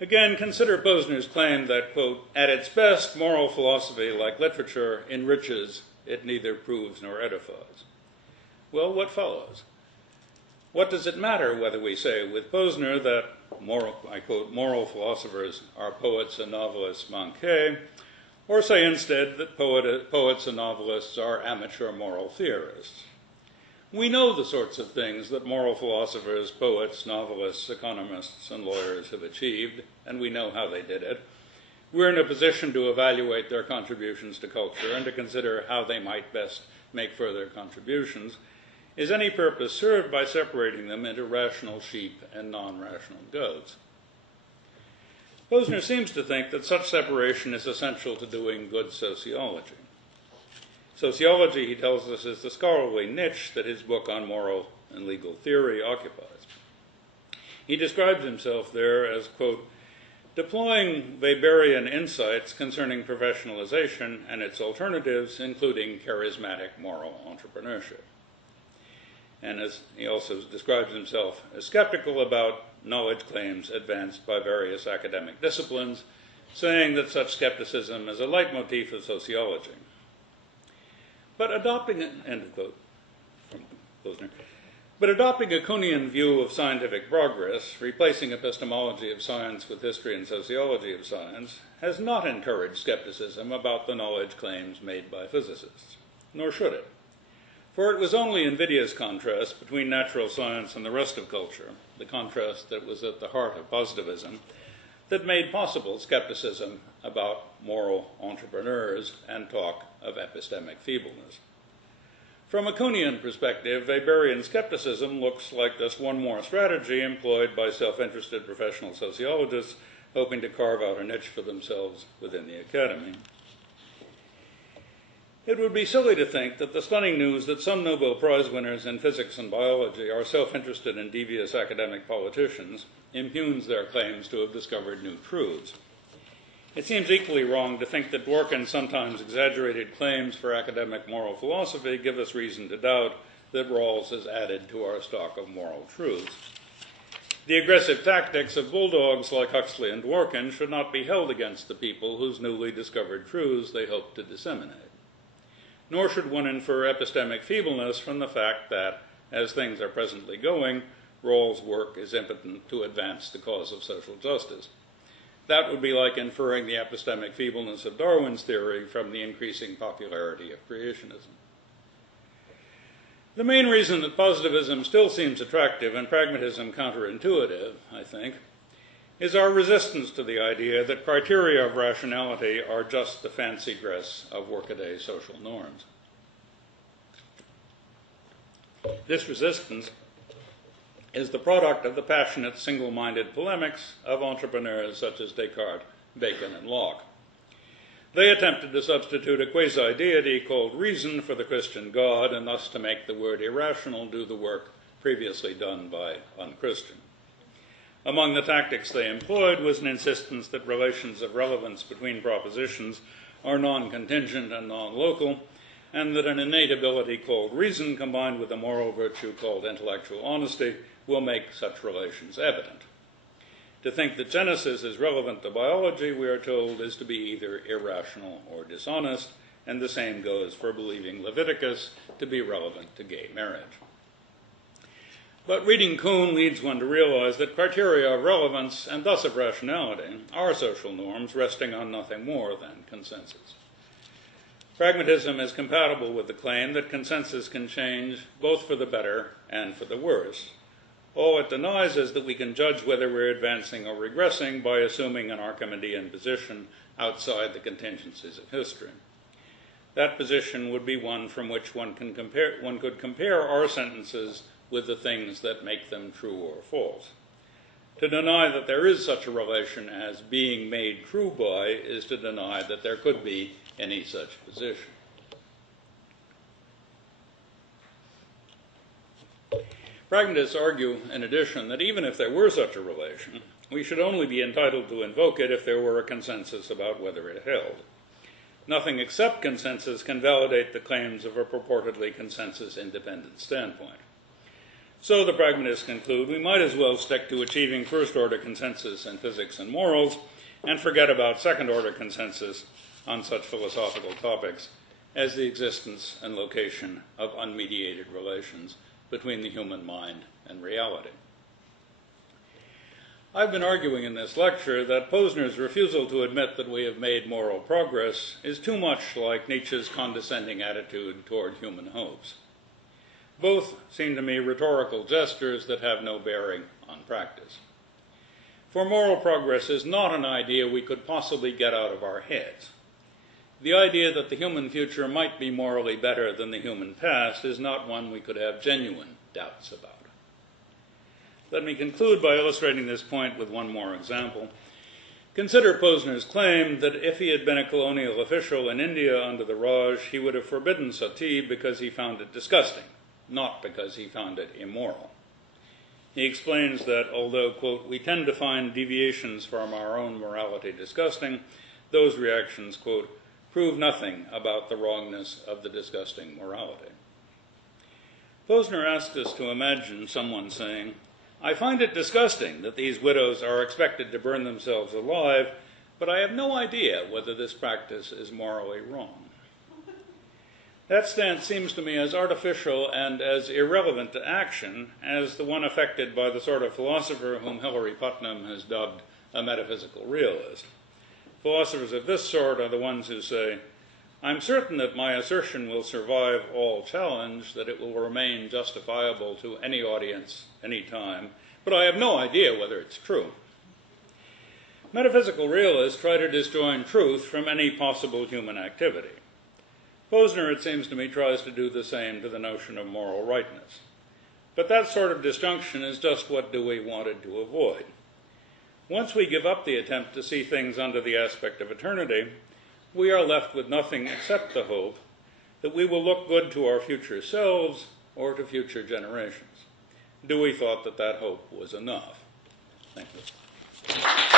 Again, consider Posner's claim that, quote, at its best, moral philosophy, like literature, enriches, it neither proves nor edifies. Well, what follows? What does it matter whether we say with Posner that, I quote, moral philosophers are poets and novelists manqués, or say instead that poets and novelists are amateur moral theorists? We know the sorts of things that moral philosophers, poets, novelists, economists, and lawyers have achieved, and we know how they did it. We're in a position to evaluate their contributions to culture and to consider how they might best make further contributions. Is any purpose served by separating them into rational sheep and non-rational goats? Posner seems to think that such separation is essential to doing good sociology. Sociology, he tells us, is the scholarly niche that his book on moral and legal theory occupies. He describes himself there as, quote, deploying Weberian insights concerning professionalization and its alternatives, including charismatic moral entrepreneurship. And as he also describes himself as skeptical about knowledge claims advanced by various academic disciplines, saying that such skepticism is a leitmotif of sociology. But adopting, end of quote, from Posner, but adopting a Kuhnian view of scientific progress, replacing epistemology of science with history and sociology of science, has not encouraged skepticism about the knowledge claims made by physicists, nor should it. For it was only invidious contrast between natural science and the rest of culture, the contrast that was at the heart of positivism, that made possible skepticism about moral entrepreneurs and talk of epistemic feebleness. From a Kuhnian perspective, Weberian skepticism looks like just one more strategy employed by self-interested professional sociologists hoping to carve out a niche for themselves within the academy. It would be silly to think that the stunning news that some Nobel Prize winners in physics and biology are self-interested and devious academic politicians impugns their claims to have discovered new truths. It seems equally wrong to think that Dworkin's sometimes exaggerated claims for academic moral philosophy give us reason to doubt that Rawls has added to our stock of moral truths. The aggressive tactics of bulldogs like Huxley and Dworkin should not be held against the people whose newly discovered truths they hope to disseminate. Nor should one infer epistemic feebleness from the fact that, as things are presently going, Rawls' work is impotent to advance the cause of social justice. That would be like inferring the epistemic feebleness of Darwin's theory from the increasing popularity of creationism. The main reason that positivism still seems attractive and pragmatism counterintuitive, I think, is our resistance to the idea that criteria of rationality are just the fancy dress of workaday social norms. This resistance is the product of the passionate, single-minded polemics of entrepreneurs such as Descartes, Bacon, and Locke. They attempted to substitute a quasi-deity called reason for the Christian God, and thus to make the word irrational do the work previously done by unchristian. Among the tactics they employed was an insistence that relations of relevance between propositions are non-contingent and non-local, and that an innate ability called reason combined with a moral virtue called intellectual honesty will make such relations evident. To think that Genesis is relevant to biology, we are told, is to be either irrational or dishonest, and the same goes for believing Leviticus to be relevant to gay marriage. But reading Kuhn leads one to realize that criteria of relevance, and thus of rationality, are social norms resting on nothing more than consensus. Pragmatism is compatible with the claim that consensus can change both for the better and for the worse. All it denies is that we can judge whether we're advancing or regressing by assuming an Archimedean position outside the contingencies of history. That position would be one from which one could compare our sentences with the things that make them true or false. To deny that there is such a relation as being made true by is to deny that there could be any such position. Pragmatists argue, in addition, that even if there were such a relation, we should only be entitled to invoke it if there were a consensus about whether it held. Nothing except consensus can validate the claims of a purportedly consensus-independent standpoint. So the pragmatists conclude we might as well stick to achieving first-order consensus in physics and morals and forget about second-order consensus on such philosophical topics as the existence and location of unmediated relations between the human mind and reality. I've been arguing in this lecture that Posner's refusal to admit that we have made moral progress is too much like Nietzsche's condescending attitude toward human hopes. Both seem to me rhetorical gestures that have no bearing on practice. For moral progress is not an idea we could possibly get out of our heads. The idea that the human future might be morally better than the human past is not one we could have genuine doubts about. Let me conclude by illustrating this point with one more example. Consider Posner's claim that if he had been a colonial official in India under the Raj, he would have forbidden sati because he found it disgusting, not because he found it immoral. He explains that although, quote, we tend to find deviations from our own morality disgusting, those reactions, quote, prove nothing about the wrongness of the disgusting morality. Posner asks us to imagine someone saying, I find it disgusting that these widows are expected to burn themselves alive, but I have no idea whether this practice is morally wrong. That stance seems to me as artificial and as irrelevant to action as the one affected by the sort of philosopher whom Hilary Putnam has dubbed a metaphysical realist. Philosophers of this sort are the ones who say, I'm certain that my assertion will survive all challenge, that it will remain justifiable to any audience, any time, but I have no idea whether it's true. Metaphysical realists try to disjoin truth from any possible human activity. Posner, it seems to me, tries to do the same to the notion of moral rightness. But that sort of disjunction is just what Dewey wanted to avoid. Once we give up the attempt to see things under the aspect of eternity, we are left with nothing except the hope that we will look good to our future selves or to future generations. Dewey thought that that hope was enough. Thank you.